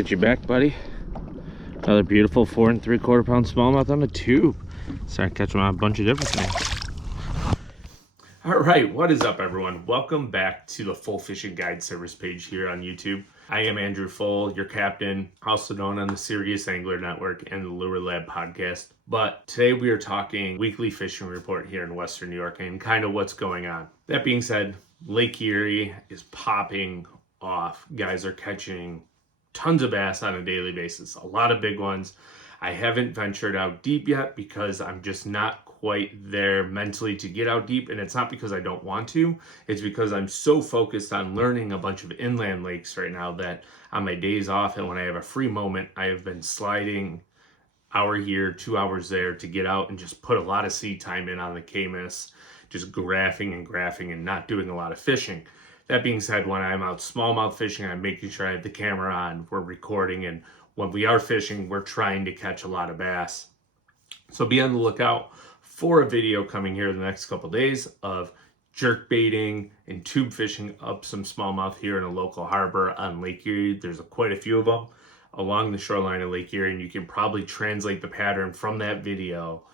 Get you back, buddy. Another beautiful 4 3/4 pound smallmouth on a tube. Starting to catch them on a bunch of different things. All right, what is up, everyone? Welcome back to the Full Fishing Guide service page here on YouTube. I am Andrew Full, your captain, also known on the Serious Angler Network and the Lure Lab podcast. But today we are talking weekly fishing report here in Western New York and kind of what's going on. That being said, Lake Erie is popping off. Guys are catching tons of bass on a daily basis, a lot of big ones. I haven't ventured out deep yet because I'm just not quite there mentally to get out deep, and it's not because I don't want to, it's because I'm so focused on learning a bunch of inland lakes right now that on my days off and when I have a free moment, I have been sliding hour here, 2 hours there to get out and just put a lot of seat time in on the Camus, just graphing and not doing a lot of fishing. That being said, when I'm out smallmouth fishing, I'm making sure I have the camera on, we're recording, and when we are fishing, we're trying to catch a lot of bass. So be on the lookout for a video coming here in the next couple of days of jerk baiting and tube fishing up some smallmouth here in a local harbor on Lake Erie. There's quite a few of them along the shoreline of Lake Erie, and you can probably translate the pattern from that video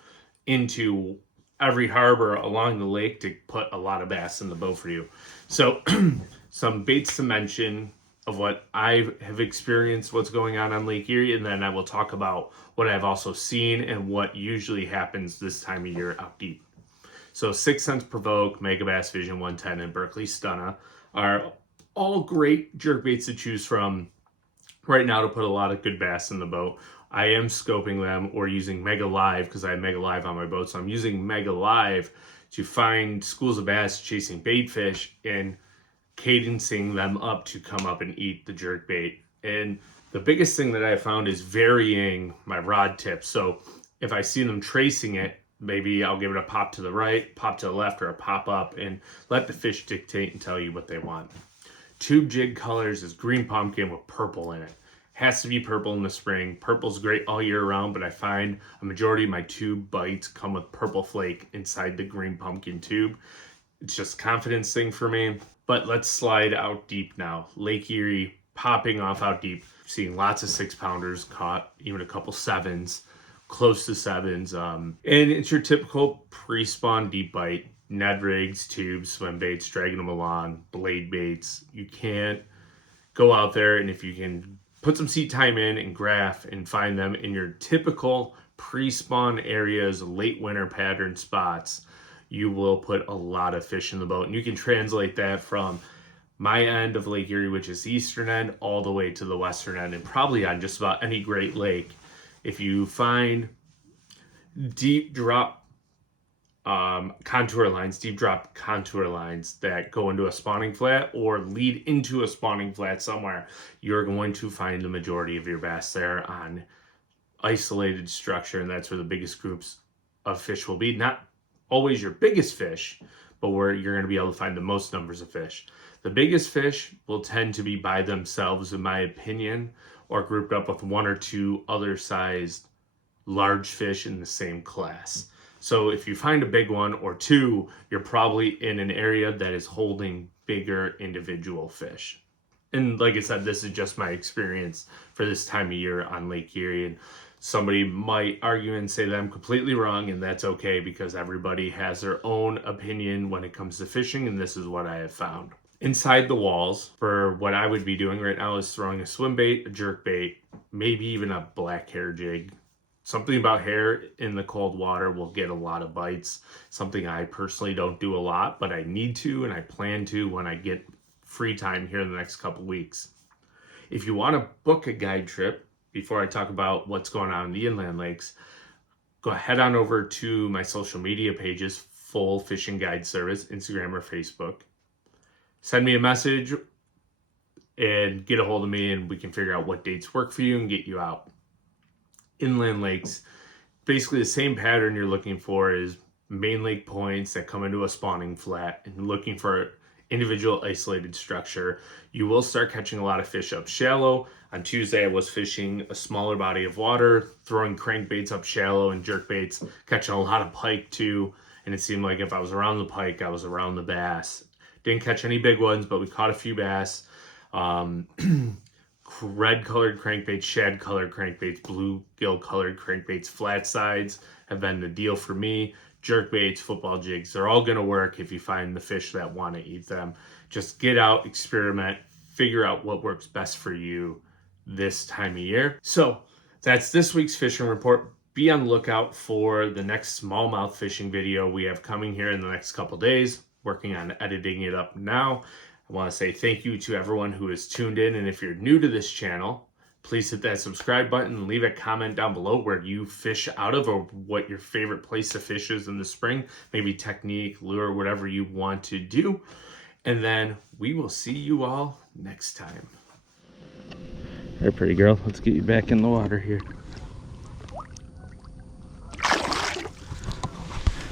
into every harbor along the lake to put a lot of bass in the boat for you. So some baits to mention of what I have experienced, what's going on Lake Erie, and then I will talk about what I've also seen and what usually happens this time of year out deep. So 6 Sense Provoke, Megabass Vision 110, and Berkeley Stunna are all great jerk baits to choose from right now to put a lot of good bass in the boat. I am scoping them or using Mega Live because I have Mega Live on my boat. So I'm using Mega Live to find schools of bass chasing bait fish and cadencing them up to come up and eat the jerk bait. And the biggest thing that I found is varying my rod tip. So if I see them tracing it, maybe I'll give it a pop to the right, pop to the left, or a pop up, and let the fish dictate and tell you what they want. Tube jig colors is green pumpkin with purple in it. Has to be purple in the spring. Purple's great all year round, but I find a majority of my tube bites come with purple flake inside the green pumpkin tube. It's just a confidence thing for me. But let's slide out deep now. Lake Erie popping off out deep. Seeing lots of 6-pounders caught, even a couple 7s, close to 7s. And it's your typical pre-spawn deep bite. Ned rigs, tubes, swim baits, dragging them along, blade baits. You can't go out there, and if you can put some seat time in and graph and find them in your typical pre-spawn areas, late winter pattern spots, you will put a lot of fish in the boat. And you can translate that from my end of Lake Erie, which is the eastern end, all the way to the western end, and probably on just about any Great Lake. If you find deep drop contour lines that go into a spawning flat or lead into a spawning flat somewhere, you're going to find the majority of your bass there on isolated structure, and that's where the biggest groups of fish will be. Not always your biggest fish, but where you're going to be able to find the most numbers of fish. The biggest fish will tend to be by themselves, in my opinion, or grouped up with 1 or 2 other sized large fish in the same class. So if you find a big one or 2, you're probably in an area that is holding bigger individual fish. And like I said, this is just my experience for this time of year on Lake Erie. And somebody might argue and say that I'm completely wrong, and that's okay because everybody has their own opinion when it comes to fishing, and this is what I have found. Inside the walls, for what I would be doing right now is throwing a swim bait, a jerk bait, maybe even a black hair jig. Something about hair in the cold water will get a lot of bites. Something I personally don't do a lot, but I need to and I plan to when I get free time here in the next couple weeks. If you want to book a guide trip, before I talk about what's going on in the inland lakes, go head on over to my social media pages, Full Fishing Guide Service, Instagram or Facebook. Send me a message and get a hold of me, and we can figure out what dates work for you and get you out. Inland lakes, basically the same pattern you're looking for is main lake points that come into a spawning flat and looking for individual isolated structure. You will start catching a lot of fish up shallow. On Tuesday, I was fishing a smaller body of water, throwing crankbaits up shallow and jerk baits, catching a lot of pike too. And it seemed like if I was around the pike, I was around the bass. Didn't catch any big ones, but we caught a few bass. red colored crankbaits, shad colored crankbaits, bluegill colored crankbaits, flat sides have been the deal for me. Jerkbaits, football jigs, they're all going to work if you find the fish that want to eat them. Just get out, experiment, figure out what works best for you this time of year. So that's this week's fishing report. Be on the lookout for the next smallmouth fishing video we have coming here in the next couple days. Working on editing it up now. I want to say thank you to everyone who has tuned in, and if you're new to this channel, please hit that subscribe button and leave a comment down below where you fish out of or what your favorite place to fish is in the spring. Maybe technique, lure, whatever you want to do. And then we will see you all next time. Hey, pretty girl, let's get you back in the water here.